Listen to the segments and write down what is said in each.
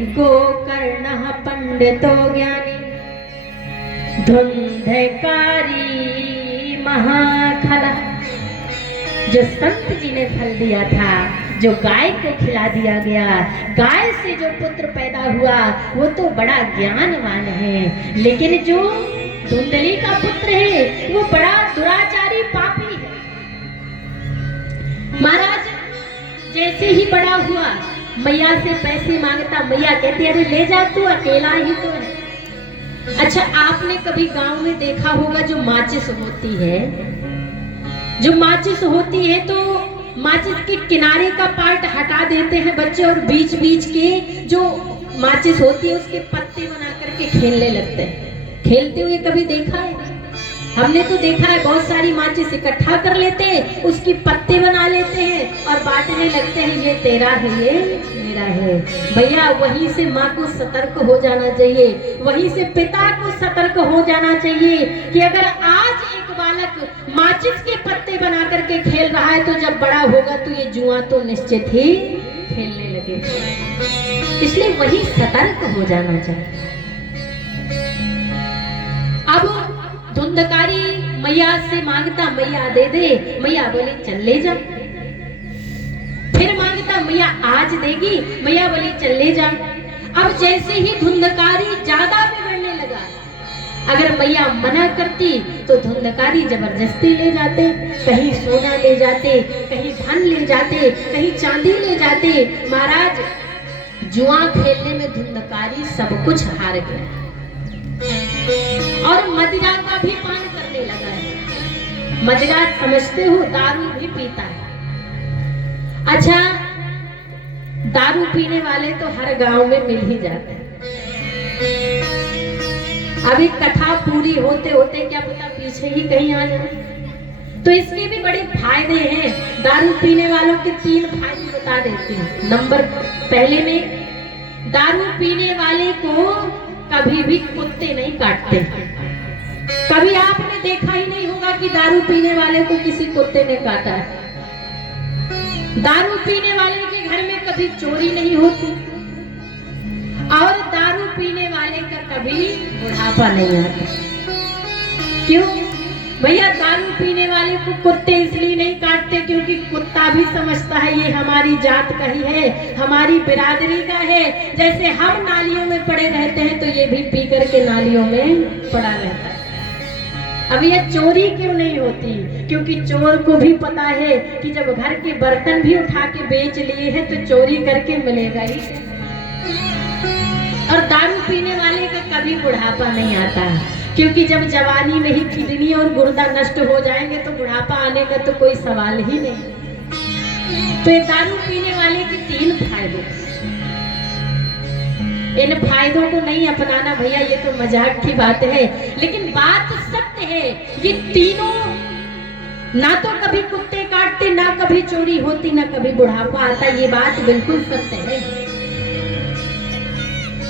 गोकर्णः पंडितो ज्ञानी धुंधकारी महाखला। जो संत जी ने फल दिया था, जो गाय को खिला दिया गया, गाय से जो पुत्र पैदा हुआ वो तो बड़ा ज्ञानवान है, लेकिन जो धुंधली का पुत्र है वो बड़ा दुराचारी पापी है। महाराज जैसे ही बड़ा हुआ मैया से पैसे मांगता, मैया कहती अरे ले जा, तू अकेला ही तो है। अच्छा, आपने कभी गांव में देखा होगा जो माचिस होती है, जो माचिस होती है तो माचिस के किनारे का पार्ट हटा देते हैं बच्चे और बीच बीच के जो माचिस होती है उसके पत्ते बना करके खेलने लगते हैं। खेलते हुए कभी देखा है? हमने तो देखा है, बहुत सारी माचिस इकट्ठा कर लेते हैं, उसकी पत्ते बना लेते हैं और बांटने लगते हैं, ये तेरा है, ये मेरा है। भैया वहीं से माँ को सतर्क हो जाना चाहिए, वहीं से पिता को सतर्क हो जाना चाहिए कि अगर आज एक बालक माचिस के पत्ते बना करके खेल रहा है तो जब बड़ा होगा तो ये जुआ तो निश्चित ही खेलने लगेगा। इसलिए वहीं सतर्क हो जाना चाहिए। अब धुंधकारी मैया से मांगता, मैया दे दे, मैया बोली चल ले जा। फिर मांगता, मैया आज देगी, मैया बोली चल ले जा। अब जैसे ही धुंधकारी ज्यादा बिगड़ने लगा, अगर मैया मना करती तो धुंधकारी जबरदस्ती ले जाते, कहीं सोना ले जाते, कहीं धन ले जाते, कहीं चांदी ले जाते। महाराज जुआ खेलने में धुंधकारी सब कुछ हार गया और मदिरा का भी पान करने लगा है। मदिरा समझते हो, दारू भी पीता है। अच्छा, दारू पीने वाले तो हर गांव में मिल ही जाते हैं। अभी कथा पूरी होते होते क्या पता पीछे ही कहीं आ जाए। तो इसके भी बड़े फायदे हैं। दारू पीने वालों के 3 फायदे बता देते हैं। नंबर पहले में, दारू पीने वाले को कभी भी कुत्ते नहीं काटते। कभी आपने देखा ही नहीं होगा कि दारू पीने वाले को किसी कुत्ते ने काटा है। दारू पीने वाले के घर में कभी चोरी नहीं होती और दारू पीने वाले का कभी बुढ़ापा नहीं आता। क्यों भैया? दारू पीने वाले को कुत्ते इसलिए नहीं काटते क्योंकि कुत्ता भी समझता है ये हमारी जात का ही है, हमारी बिरादरी का है। जैसे हम नालियों में पड़े रहते हैं तो ये भी पी करके नालियों में पड़ा रहता है। अब ये चोरी क्यों नहीं होती? क्योंकि चोर को भी पता है कि जब घर के बर्तन भी उठा के बेच लिए हैं तो चोरी करके मिलेगा ही। और दारू पीने वाले का कभी बुढ़ापा नहीं आता है क्योंकि जब जवानी में ही किडनी और गुर्दा नष्ट हो जाएंगे तो बुढ़ापा आने का तो कोई सवाल ही नहीं। तो ये दारू पीने वाले के 3 फायदे। इन फायदों को नहीं अपनाना भैया, ये तो मजाक की बात है, लेकिन बात सत्य है। ये तीनों ना तो कभी कुत्ते काटते, ना कभी चोरी होती, ना कभी बुढ़ापा आता। ये बात बिल्कुल सत्य है।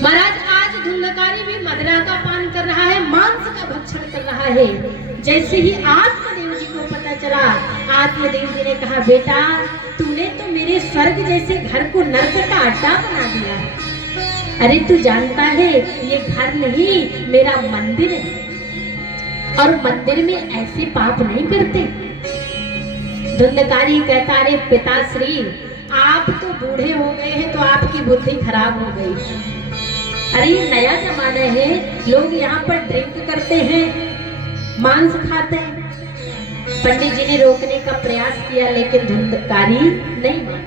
महाराज आज धुंधकारी भी मदिरा का पान कर रहा है, मांस का भक्षण कर रहा है। जैसे ही आत्मदेव जी को पता चला, आत्मदेव जी ने कहा बेटा तूने तो मेरे स्वर्ग जैसे घर को नर्क का अड्डा बना दिया है। अरे तू जानता है ये घर नहीं मेरा मंदिर है और मंदिर में ऐसे पाप नहीं करते। धुंधकारी कहता अरे पिताश्री आप तो बूढ़े हो गए हैं तो आपकी बुद्धि खराब हो गई। अरे ये नया जमाना है, लोग यहाँ पर ड्रिंक करते हैं, मांस खाते हैं। पंडित जी ने रोकने का प्रयास किया लेकिन धुंधकारी नहीं माना।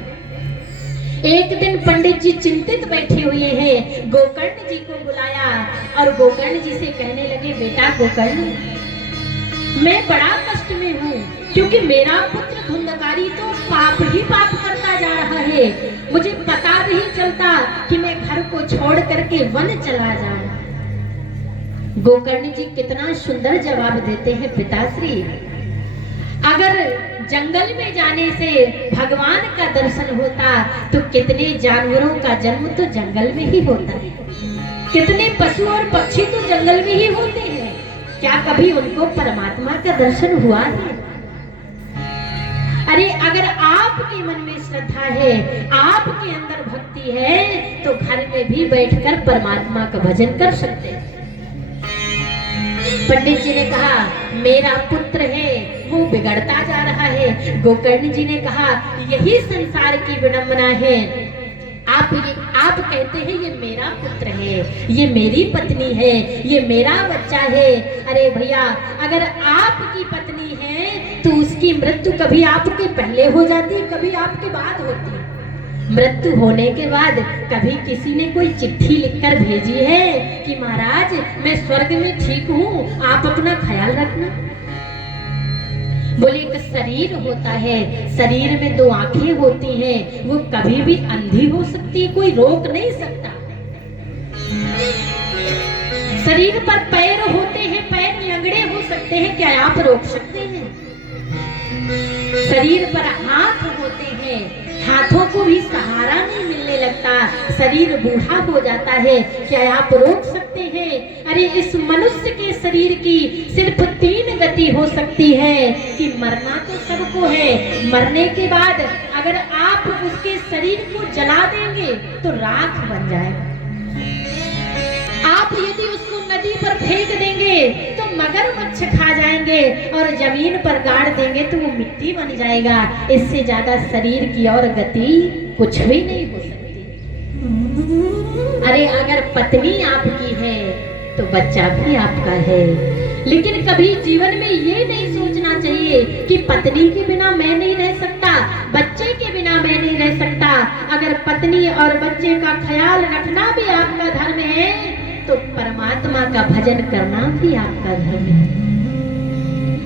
एक दिन पंडित जी चिंतित बैठे हुए हैं, गोकर्ण जी को बुलाया और गोकर्ण जी से कहने लगे बेटा गोकर्ण मैं बड़ा कष्ट में हूँ क्योंकि मेरा पुत्र धुंधकारी तो पाप ही पाप करता जा रहा है। मुझे पता नहीं चलता कि मैं घर को छोड़ करके वन चला जाऊं। गोकर्ण जी कितना सुंदर जवाब देते हैं पिताश्री, अगर जंगल में जाने से भगवान का दर्शन होता तो कितने जानवरों का जन्म तो जंगल में ही होता है, कितने पशु और पक्षी तो जंगल में ही होते हैं। क्या कभी उनको परमात्मा का दर्शन हुआ है? अरे अगर आपके मन में श्रद्धा है, आपके अंदर भक्ति है, तो घर में भी बैठकर परमात्मा का भजन कर सकते हैं। पंडित जी ने कहा मेरा पुत्र है वो बिगड़ता जा रहा है। गोकर्ण जी ने कहा यही संसार की विडंबना है। आप कहते हैं ये मेरा पुत्र है, ये मेरी पत्नी है, ये मेरा बच्चा है। अरे भैया, अगर आपकी पत्नी है तो उसकी मृत्यु कभी आपके पहले हो जाती, कभी आपके बाद होती। मृत्यु होने के बाद कभी किसी ने कोई चिट्ठी लिखकर भेजी है कि महाराज मैं स्वर्ग में ठीक हूँ, आप अपना ख्याल रखना। बोले एक शरीर होता है, शरीर में 2 आंखें होती हैं, वो कभी भी अंधी हो सकती है, कोई रोक नहीं सकता। शरीर पर पैर होते हैं, पैर लंगड़े हो सकते हैं, क्या आप रोक सकते हैं? शरीर पर हाथ होते हैं, हाथों को भी सहारा नहीं मिलने लगता, शरीर बूढ़ा हो जाता है, क्या आप रोक सकते हैं? अरे इस मनुष्य के शरीर की सिर्फ 3 गति हो सकती है कि मरना तो सबको है, मरने के बाद अगर आप उसके शरीर को जला देंगे तो राख बन जाएगा। आप यदि उसको नदी पर फेंक देंगे तो मगरमच्छ खा जाएंगे, और जमीन पर गाड़ देंगे तो वो मिट्टी बन जाएगा। इससे ज्यादा शरीर की और गति कुछ भी नहीं हो सकती। अरे अगर पत्नी आपकी है तो बच्चा भी आपका है, लेकिन कभी जीवन में ये नहीं सोचना चाहिए कि पत्नी के बिना मैं नहीं रह सकता, बच्चे के बिना मैं नहीं रह सकता। अगर पत्नी और बच्चे का ख्याल रखना भी आपका धर्म है तो परमात्मा का भजन करना भी आपका धर्म है।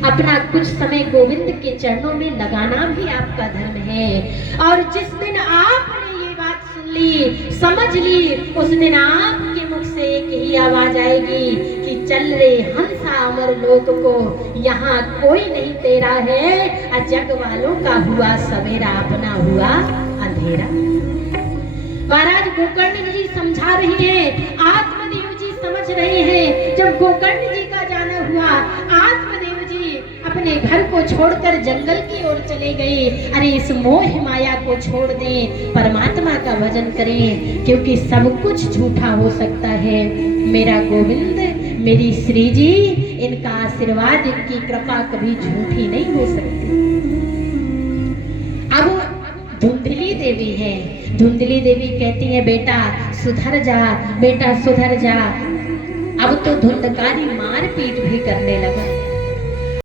अपना कुछ समय गोविंद के चरणों में लगाना भी आपका धर्म है। और जिस दिन आपने ये बात सुन ली, समझ ली, उस दिन आपके मुख से एक ही आवाज आएगी कि चल रे हंसा अमर लोक को, यहाँ कोई नहीं तेरा है, जग वालों का हुआ सवेरा, अपना हुआ अंधेरा। महाराज गोकर्ण जी समझा रही है, आत्मदेव जी समझ रहे हैं। जब गोकर्ण जी का जाना हुआ, आत्मदेव जी अपने घर को छोड़कर जंगल की ओर चले गए। अरे इस मोह माया को छोड़ दें, परमात्मा का भजन करें, क्योंकि सब कुछ झूठा हो सकता है। मेरा गोविंद, मेरी श्री जी, इनका आशीर्वाद, इनकी कृपा कभी झूठी नहीं हो सकती। अब धुंधली देवी है, धुंधली देवी कहती है बेटा सुधर जा, बेटा सुधर जा। अब तो धुंधकारी मारपीट भी करने लगा।